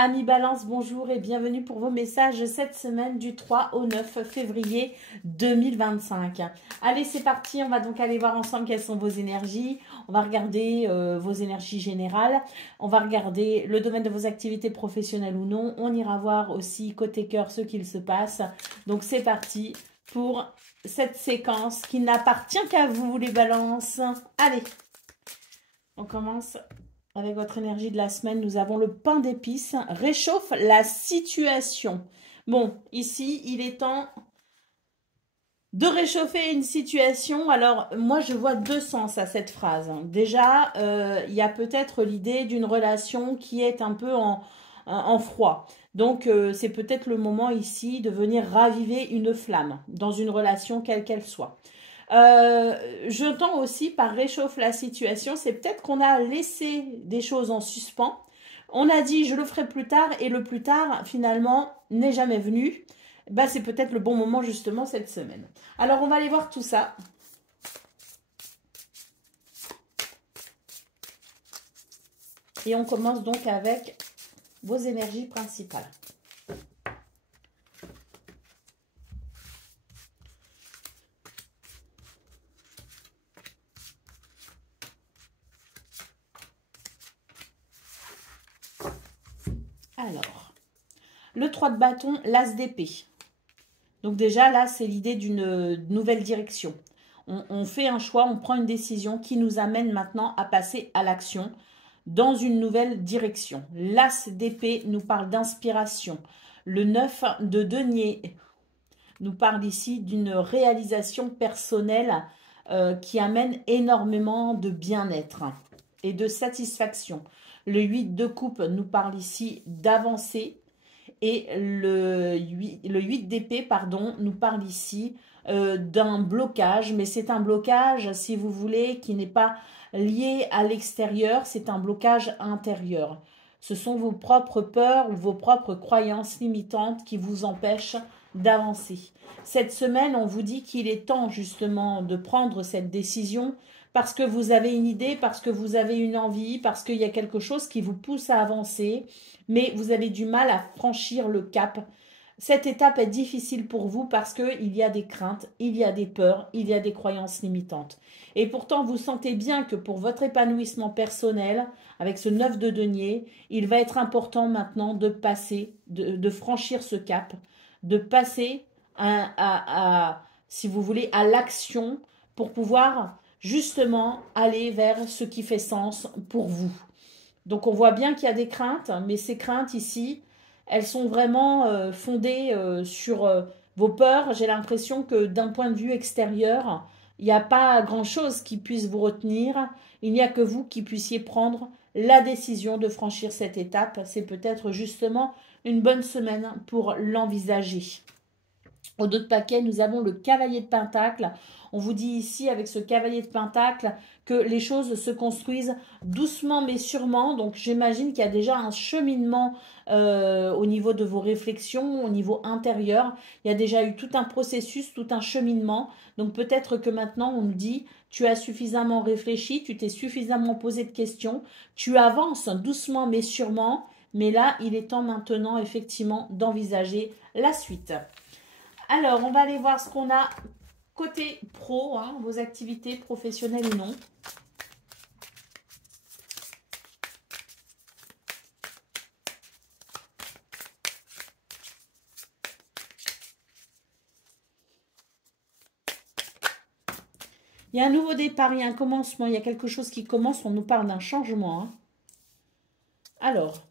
Amis Balance, bonjour et bienvenue pour vos messages cette semaine du 3 au 9 février 2025. Allez, c'est parti, on va donc aller voir ensemble quelles sont vos énergies. On va regarder vos énergies générales. On va regarder le domaine de vos activités professionnelles ou non. On ira voir aussi côté cœur ce qu'il se passe. Donc c'est parti pour cette séquence qui n'appartient qu'à vous les balances. Allez, on commence. Avec votre énergie de la semaine, nous avons le pain d'épices. Réchauffe la situation. Bon, ici, il est temps de réchauffer une situation. Alors, moi, je vois deux sens à cette phrase. Déjà, il y a peut-être l'idée d'une relation qui est un peu en froid. Donc, c'est peut-être le moment ici de venir raviver une flamme dans une relation quelle qu'elle soit. J'entends aussi par réchauffe la situation, c'est peut-être qu'on a laissé des choses en suspens. On a dit je le ferai plus tard et le plus tard finalement n'est jamais venu. Bah, c'est peut-être le bon moment justement cette semaine. Alors on va aller voir tout ça. Et on commence donc avec vos énergies principales. Alors, le 3 de bâton, l'as d'épée. Donc déjà, là, c'est l'idée d'une nouvelle direction. On fait un choix, on prend une décision qui nous amène maintenant à passer à l'action dans une nouvelle direction. L'as d'épée nous parle d'inspiration. Le 9 de denier nous parle ici d'une réalisation personnelle qui amène énormément de bien-être et de satisfaction. Le 8 de coupe nous parle ici d'avancée. Et le 8 d'épée, pardon, nous parle ici d'un blocage. Mais c'est un blocage, si vous voulez, qui n'est pas lié à l'extérieur. C'est un blocage intérieur. Ce sont vos propres peurs ou vos propres croyances limitantes qui vous empêchent d'avancer. Cette semaine, on vous dit qu'il est temps justement de prendre cette décision parce que vous avez une idée, parce que vous avez une envie, parce qu'il y a quelque chose qui vous pousse à avancer, mais vous avez du mal à franchir le cap. Cette étape est difficile pour vous parce qu'il y a des craintes, il y a des peurs, il y a des croyances limitantes. Et pourtant, vous sentez bien que pour votre épanouissement personnel, avec ce 9 de denier, il va être important maintenant de passer, de franchir ce cap, de passer si vous voulez, à l'action pour pouvoir justement aller vers ce qui fait sens pour vous. Donc on voit bien qu'il y a des craintes, mais ces craintes ici, elles sont vraiment fondées sur vos peurs. J'ai l'impression que d'un point de vue extérieur, il n'y a pas grand-chose qui puisse vous retenir. Il n'y a que vous qui puissiez prendre la décision de franchir cette étape. C'est peut-être justement une bonne semaine pour l'envisager. Au dos de paquet, nous avons le cavalier de pentacle. On vous dit ici, avec ce cavalier de pentacle, que les choses se construisent doucement mais sûrement. Donc, j'imagine qu'il y a déjà un cheminement au niveau de vos réflexions, au niveau intérieur. Il y a déjà eu tout un processus, tout un cheminement. Donc, peut-être que maintenant, on nous dit, tu as suffisamment réfléchi, tu t'es suffisamment posé de questions, tu avances doucement mais sûrement. Mais là, il est temps maintenant, effectivement, d'envisager la suite. Alors, on va aller voir ce qu'on a côté pro, hein, vos activités professionnelles ou non. Il y a un nouveau départ, il y a un commencement, il y a quelque chose qui commence, on nous parle d'un changement. Hein. Alors,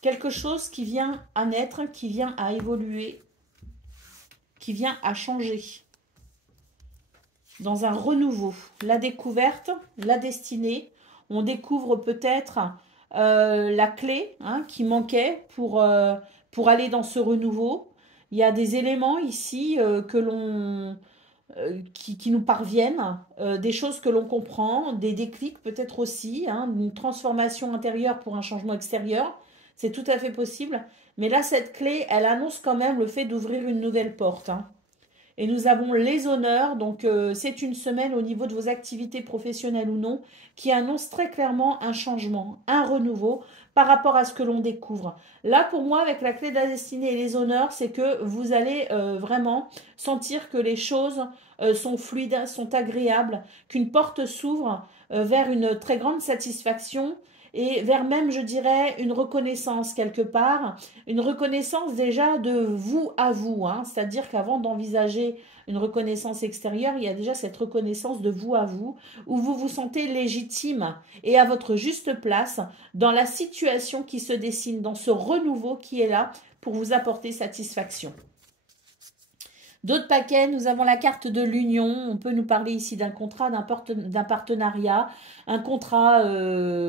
quelque chose qui vient à naître, qui vient à évoluer, qui vient à changer. Dans un renouveau. La découverte, la destinée. On découvre peut-être la clé hein, qui manquait pour aller dans ce renouveau. Il y a des éléments ici que l'on... qui nous parviennent, des choses que l'on comprend, des déclics peut-être aussi, hein, une transformation intérieure pour un changement extérieur. C'est tout à fait possible. Mais là, cette clé, elle annonce quand même le fait d'ouvrir une nouvelle porte. Hein. Et nous avons les honneurs, donc c'est une semaine au niveau de vos activités professionnelles ou non, qui annonce très clairement un changement, un renouveau par rapport à ce que l'on découvre. Là, pour moi, avec la clé de la destinée et les honneurs, c'est que vous allez vraiment sentir que les choses sont fluides, sont agréables, qu'une porte s'ouvre vers une très grande satisfaction et vers même, je dirais, une reconnaissance quelque part, une reconnaissance déjà de vous à vous, hein. C'est-à-dire qu'avant d'envisager une reconnaissance extérieure, il y a déjà cette reconnaissance de vous à vous, où vous vous sentez légitime et à votre juste place dans la situation qui se dessine, dans ce renouveau qui est là pour vous apporter satisfaction. D'autres paquets, nous avons la carte de l'union. On peut nous parler ici d'un contrat, d'un partenariat, un contrat,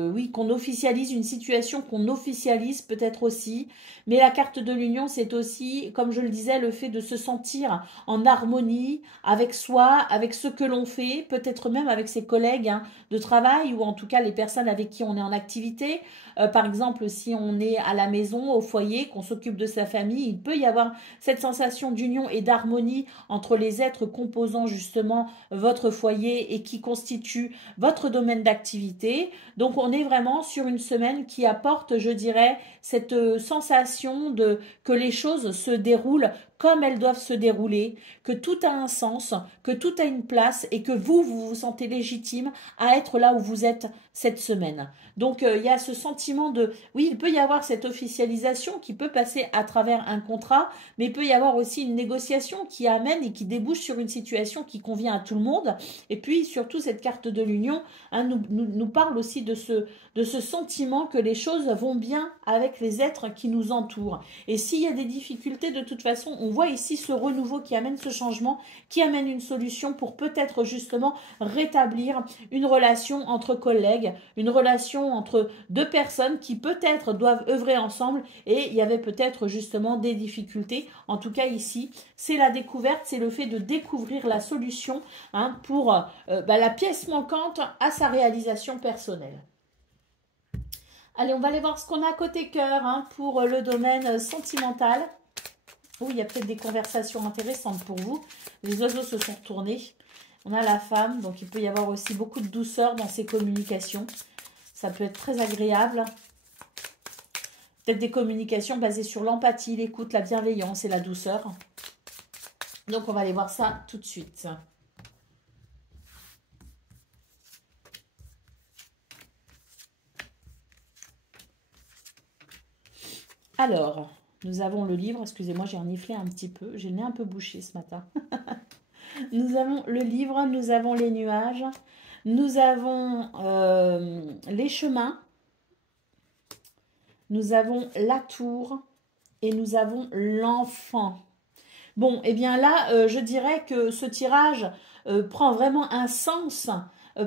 oui, qu'on officialise, une situation qu'on officialise peut-être aussi. Mais la carte de l'union, c'est aussi, comme je le disais, le fait de se sentir en harmonie avec soi, avec ce que l'on fait, peut-être même avec ses collègues hein, de travail ou en tout cas les personnes avec qui on est en activité. Par exemple, si on est à la maison, au foyer, qu'on s'occupe de sa famille, il peut y avoir cette sensation d'union et d'harmonie entre les êtres composant justement votre foyer et qui constituent votre domaine d'activité. Donc on est vraiment sur une semaine qui apporte, je dirais, cette sensation de que les choses se déroulent comme elles doivent se dérouler, que tout a un sens, que tout a une place et que vous vous sentez légitime à être là où vous êtes cette semaine. Donc il y a ce sentiment de, oui, il peut y avoir cette officialisation qui peut passer à travers un contrat, mais il peut y avoir aussi une négociation qui amène et qui débouche sur une situation qui convient à tout le monde. Et puis surtout cette carte de l'union hein, nous parle aussi de ce sentiment que les choses vont bien avec les êtres qui nous entourent. Et s'il y a des difficultés, de toute façon, on voit ici ce renouveau qui amène ce changement, qui amène une solution pour peut-être justement rétablir une relation entre collègues, une relation entre deux personnes qui peut-être doivent œuvrer ensemble et il y avait peut-être justement des difficultés. En tout cas ici, c'est la découverte, c'est le fait de découvrir la solution hein, pour la pièce manquante à sa réalisation personnelle. Allez, on va aller voir ce qu'on a côté cœur hein, pour le domaine sentimental. Oh, il y a peut-être des conversations intéressantes pour vous. Les oiseaux se sont retournés. On a la femme, donc il peut y avoir aussi beaucoup de douceur dans ces communications. Ça peut être très agréable. Peut-être des communications basées sur l'empathie, l'écoute, la bienveillance et la douceur. Donc on va aller voir ça tout de suite. Alors, nous avons le livre. Excusez-moi, j'ai reniflé un petit peu. J'ai le nez un peu bouché ce matin. Nous avons le livre, nous avons les nuages, nous avons les chemins, nous avons la tour et nous avons l'enfant. Bon, eh bien là, je dirais que ce tirage prend vraiment un sens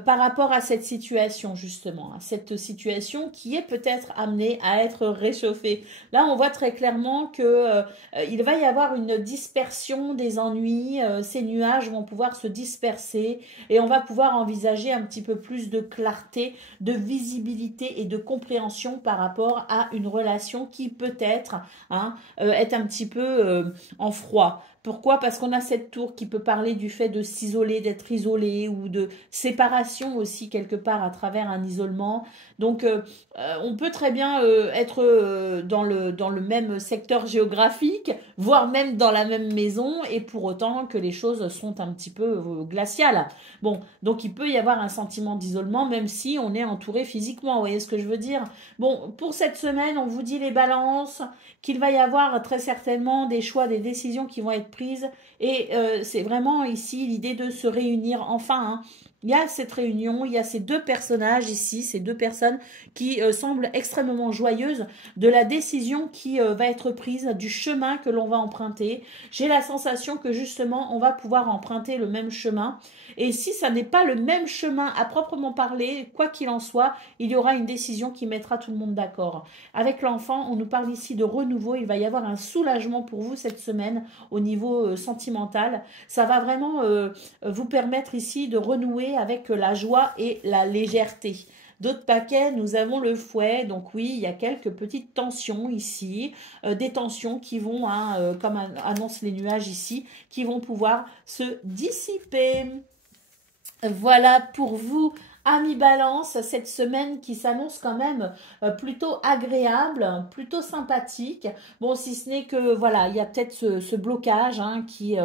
par rapport à cette situation, justement. À cette situation qui est peut-être amenée à être réchauffée. Là, on voit très clairement que il va y avoir une dispersion des ennuis. Ces nuages vont pouvoir se disperser et on va pouvoir envisager un petit peu plus de clarté, de visibilité et de compréhension par rapport à une relation qui peut-être hein, est un petit peu en froid. Pourquoi? Parce qu'on a cette tour qui peut parler du fait de s'isoler, d'être isolé ou de séparation aussi quelque part à travers un isolement. Donc on peut très bien être dans le même secteur géographique, voire même dans la même maison et pour autant que les choses sont un petit peu glaciales. Bon, donc il peut y avoir un sentiment d'isolement même si on est entouré physiquement, vous voyez ce que je veux dire? Bon, pour cette semaine, on vous dit les balances, qu'il va y avoir très certainement des choix, des décisions qui vont être prises et c'est vraiment ici l'idée de se réunir enfin. Hein. Il y a cette réunion, il y a ces deux personnages ici, ces deux personnes qui semblent extrêmement joyeuses de la décision qui va être prise, du chemin que l'on va emprunter. J'ai la sensation que justement on va pouvoir emprunter le même chemin et si ça n'est pas le même chemin à proprement parler, quoi qu'il en soit, il y aura une décision qui mettra tout le monde d'accord. Avec l'enfant, on nous parle ici de renouveau, il va y avoir un soulagement pour vous cette semaine au niveau sentimental. Ça va vraiment vous permettre ici de renouer avec la joie et la légèreté. D'autres paquets, nous avons le fouet. Donc oui, il y a quelques petites tensions ici, des tensions qui vont, hein, comme annoncent les nuages ici, qui vont pouvoir se dissiper. Voilà pour vous, amis Balance, cette semaine qui s'annonce quand même plutôt agréable, plutôt sympathique. Bon, si ce n'est que, voilà, il y a peut-être ce blocage hein, qui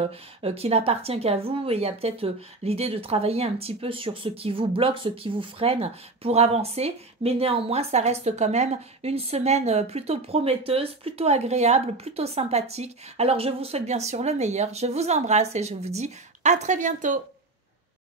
n'appartient qu'à vous et il y a peut-être l'idée de travailler un petit peu sur ce qui vous bloque, ce qui vous freine pour avancer. Mais néanmoins, ça reste quand même une semaine plutôt prometteuse, plutôt agréable, plutôt sympathique. Alors, je vous souhaite bien sûr le meilleur. Je vous embrasse et je vous dis à très bientôt.